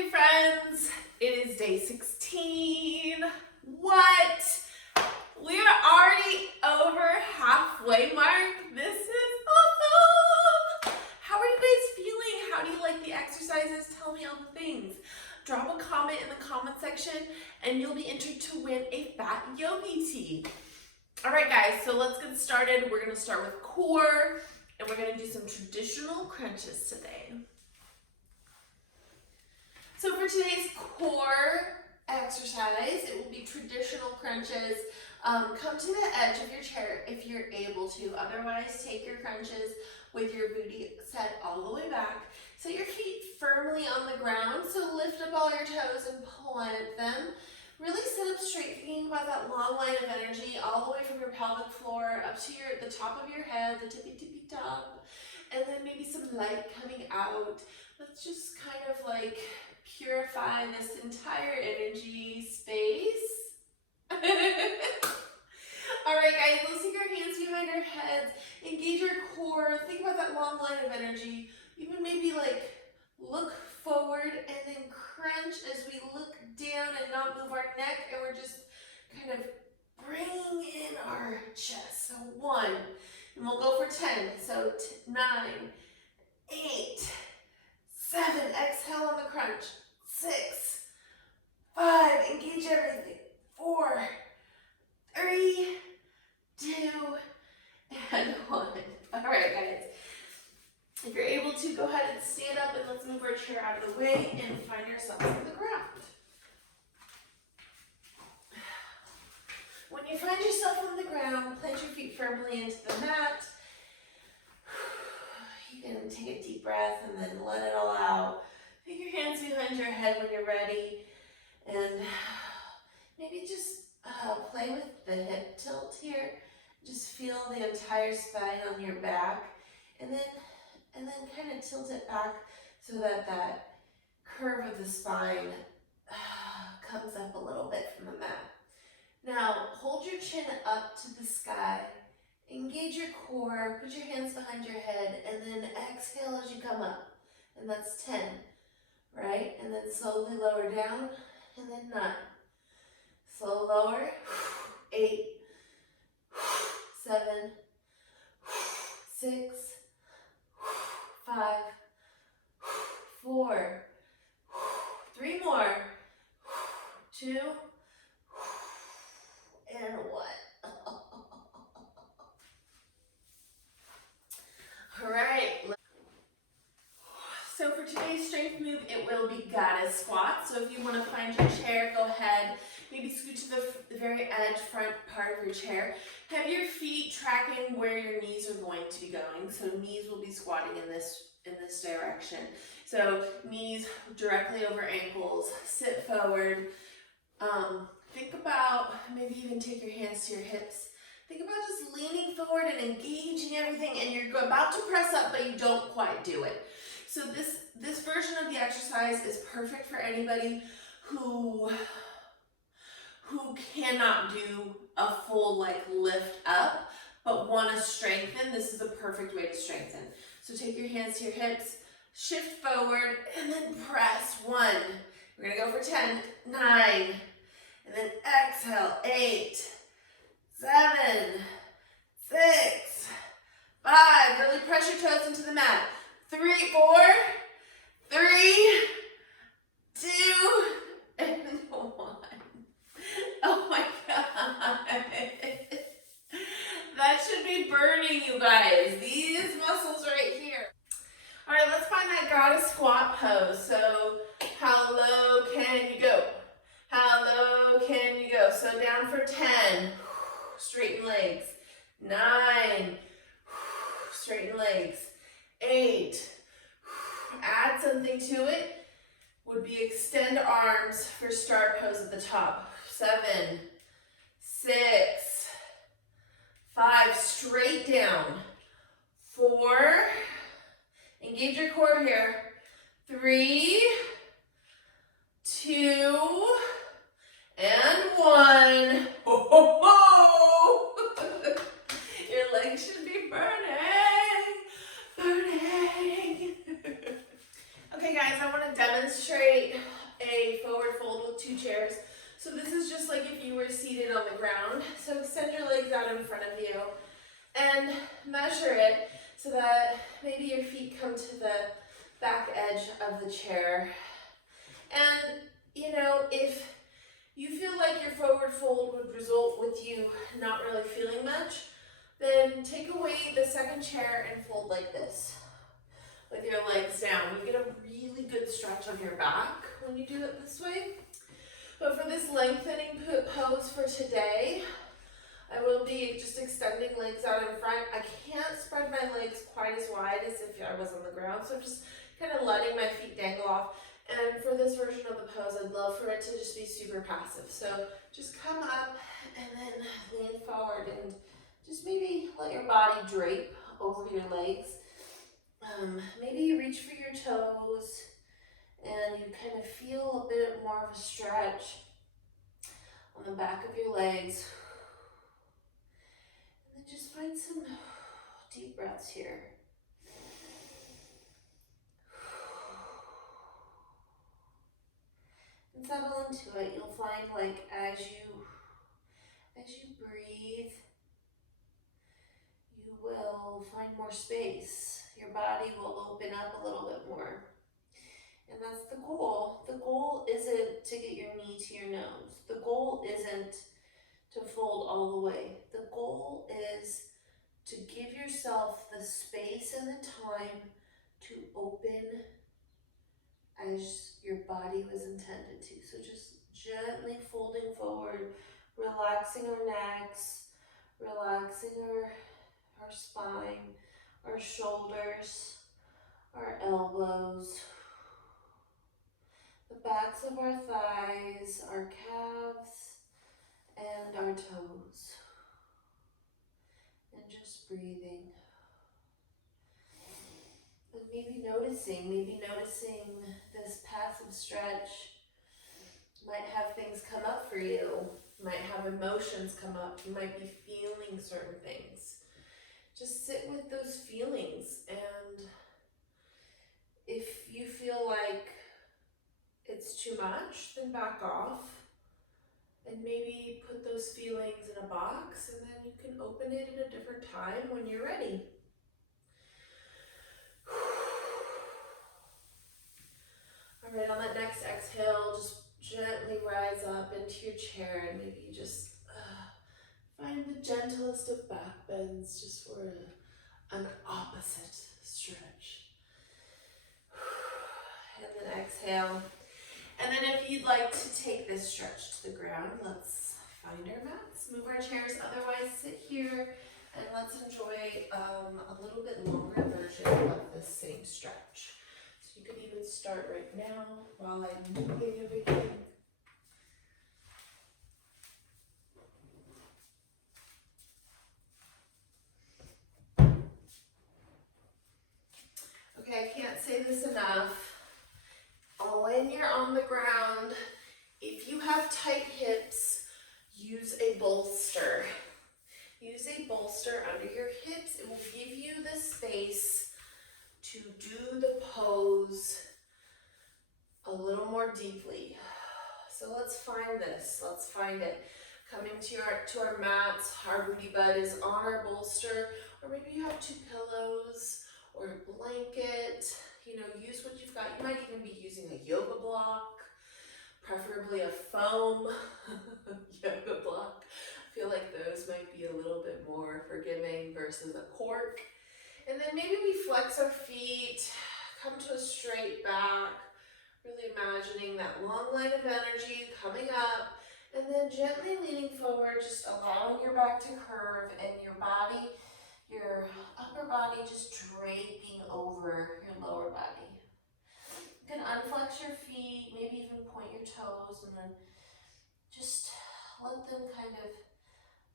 lovely friends. It is day 16. What? We are already over halfway mark. This is awesome. How are you guys feeling? How do you like the exercises? Tell me all the things. Drop a comment in the comment section and you'll be entered to win a fat yogi tee. All right, guys, so let's get started. We're going to start with core and we're going to do some traditional crunches today. So for today's core exercise, it will be traditional crunches. Come to the edge of your chair if you're able to. Otherwise, take your crunches with your booty set all the way back. Set your feet firmly on the ground. So lift up all your toes and plant them. Really sit up straight, thinking about that long line of energy all the way from your pelvic floor up to the top of your head, the tippy top, and then maybe some light coming out. Let's just kind of like purify this entire energy space. All right, guys, let's take our hands behind our heads, engage your core, think about that long line of energy. Even maybe like look forward and then crunch as we look down and not move our neck, and we're just kind of bringing in our chest. So 1, and we'll go for 10. So 9, 8, 7, exhale on the crunch. 6, 5, engage everything. 4, 3, 2, and 1. All right, guys. If you're able to, go ahead and stand up and let's move our chair out of the way and find yourself on the ground. When you find yourself on the ground, plant your feet firmly into the mat. You can take a deep breath and then let it all out. Take your hands behind your head when you're ready, and maybe just play with the hip tilt here. Just feel the entire spine on your back, and then kind of tilt it back so that that curve of the spine comes up a little bit from the mat. Now, hold your chin up to the sky. Engage your core, put your hands behind your head, and then exhale as you come up. And that's 10, right? And then slowly lower down, and then 9. Slow lower, 8, 7, 6, 5, 4, 3 more, 2, and 1. All right. So for today's strength move, it will be goddess squat. So if you want to find your chair, go ahead. Maybe scoot to the very edge, front part of your chair. Have your feet tracking where your knees are going to be going. So knees will be squatting in this direction. So knees directly over ankles. Sit forward. Think about, maybe even take your hands to your hips. Think about just leaning forward and engaging everything, and you're about to press up, but you don't quite do it. So this version of the exercise is perfect for anybody who cannot do a full like lift up, but want to strengthen. This is a perfect way to strengthen. So take your hands to your hips, shift forward, and then press. 1. We're going to go for 10, 9, and then exhale, 8, 7, 6, 5. Really press your toes into the mat. 3, 4, 3, 2, and 1. Oh my God. That should be burning, you guys. These muscles right here. All right, let's find that goddess squat pose. So how low can you go? How low can you go? So down for 10. Straighten legs. 9. Straighten legs. 8. Add something to it. Would be extend arms for start pose at the top. 7, 6, 5. Straight down. 4. Engage your core here. 3, 2, and 1. Ho, ho, ho. Your legs should be burning. Okay, guys, I want to demonstrate demonstrate a forward fold with 2 chairs. So this is just like if you were seated on the ground. So extend your legs out in front of you and measure it so that maybe your feet come to the back edge of the chair. And you know, if you feel like your forward fold would result with you not really feeling much, then take away the second chair and fold like this with your legs down. You get a really good stretch on your back when you do it this way. But for this lengthening pose for today, I will be just extending legs out in front. I can't spread my legs quite as wide as if I was on the ground, so I'm just kind of letting my feet dangle off. And for this version of the pose, I'd love for it to just be super passive. So just come up and then lean forward and just maybe let your body drape over your legs. Maybe you reach for your toes and you kind of feel a bit more of a stretch on the back of your legs. And then just find some deep breaths here. And settle into it. You'll find like as you breathe, you will find more space. Your body will open up a little bit more. And that's the goal. The goal isn't to get your knee to your nose. The goal isn't to fold all the way. The goal is to give yourself the space and the time to open as your body was intended to. So just gently folding forward, relaxing our necks, relaxing our spine, our shoulders, our elbows, the backs of our thighs, our calves, and our toes. And just breathing. And maybe noticing this passive stretch. Might have things come up for you. Might have emotions come up. You might be feeling certain things. Just sit with those feelings, and if you feel like it's too much, then back off and maybe put those feelings in a box, and then you can open it at a different time when you're ready. All right, on that next exhale, just gently rise up into your chair, and maybe you just find the gentlest of back bends just for an opposite stretch. And then exhale. And then if you'd like to take this stretch to the ground, let's find our mats, move our chairs, otherwise sit here, and let's enjoy a little bit longer version of this same stretch. So you could even start right now while I'm moving everything. Okay, I can't say this enough. When you're on the ground, if you have tight hips, use a bolster. Use a bolster under your hips. It will give you the space to do the pose a little more deeply. So let's find this. Let's find it. Coming to our mats, our booty bud is on our bolster, or maybe you have 2 pillows or a blanket. You know, use what you've got. You might even be using a yoga block, preferably a foam yoga block. I feel like those might be a little bit more forgiving versus a cork. And then maybe we flex our feet, come to a straight back, really imagining that long line of energy coming up, and then gently leaning forward, just allowing your back to curve and your body, your upper body just draping over your lower body. You can unflex your feet, maybe even point your toes, and then just let them kind of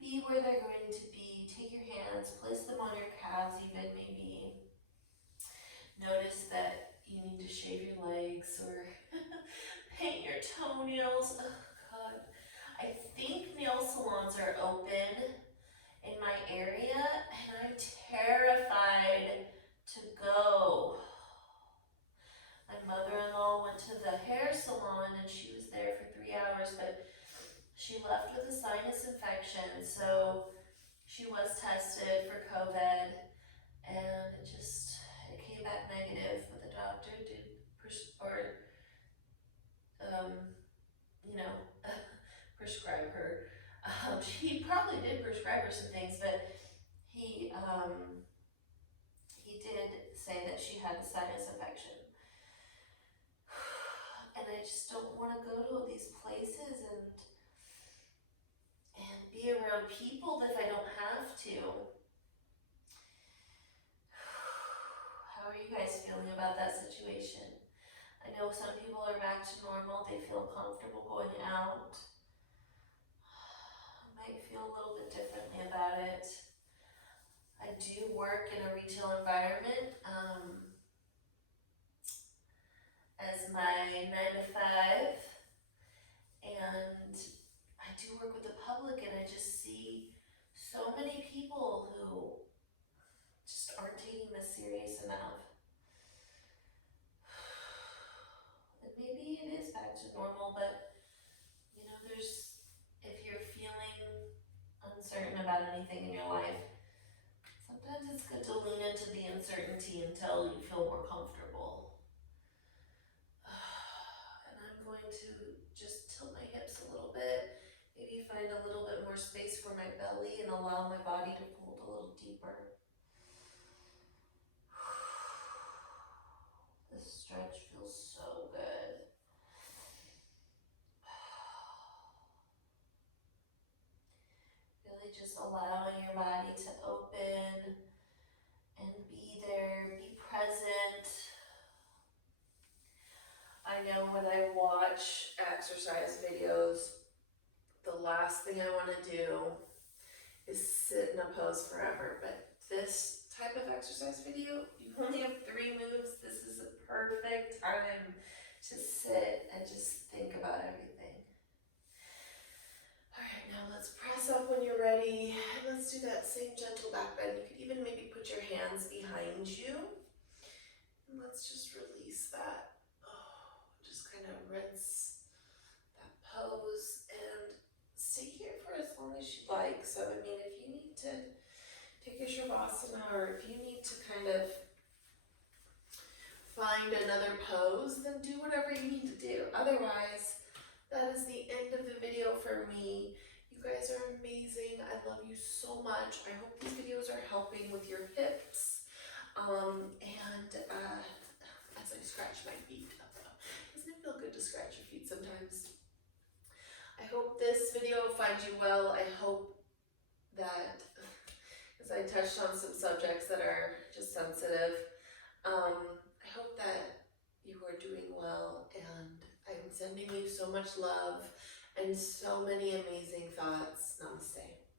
be where they're going to be. Take your hands, place them on your calves even, maybe. Notice that you need to shave your legs or paint your toenails. Oh God. I think nail salons are open in my area, and I'm terrified to go. My mother-in-law went to she left with a sinus infection, so she was tested for COVID, and it came back negative, but the doctor did, um, you know, prescribe her. He probably did prescribe her some things, but he did say that she had a sinus infection. And I just don't want to go to these places and be around people if I don't have to. How are you guys feeling about that situation? I know some people are back to normal, they feel comfortable going out. I might feel a little bit differently about it. I do work in a retail environment as my 9 to 5, and I do work with the public, and I just see so many people who just aren't taking this serious enough. And maybe it is back to normal, but if you're feeling uncertain about anything in your life, sometimes it's good to lean into the uncertainty until you feel more comfortable. And I'm going to just tilt my hips a little bit, maybe find a little bit more space for my belly and allow my body to hold a little deeper. This stretch feels so good. Really just allowing your body to open and be there, be present. I know when I watch exercise videos, the last thing I want to do is sit in a pose forever, but this type of exercise video, you only have 3 moves. This is a perfect time to sit and just think about everything. All right, now let's press up when you're ready. Let's do that same gentle back bend. You could even maybe put your hands behind you. And let's just release that. Just kind of rinse that pose and stay here for as long as you'd like. So, I mean, if you need to take a Shavasana, or if you need to kind of find another pose, then do whatever you need to do. Otherwise, that is the end of the video for me. You guys are amazing. I love you so much. I hope these videos are helping with your hips. As I scratch my feet, doesn't it feel good to scratch your feet sometimes? I hope this video finds you well. I hope that, as I touched on some subjects that are just sensitive, I hope that you are doing well, and I'm sending you so much love and so many amazing thoughts. Namaste.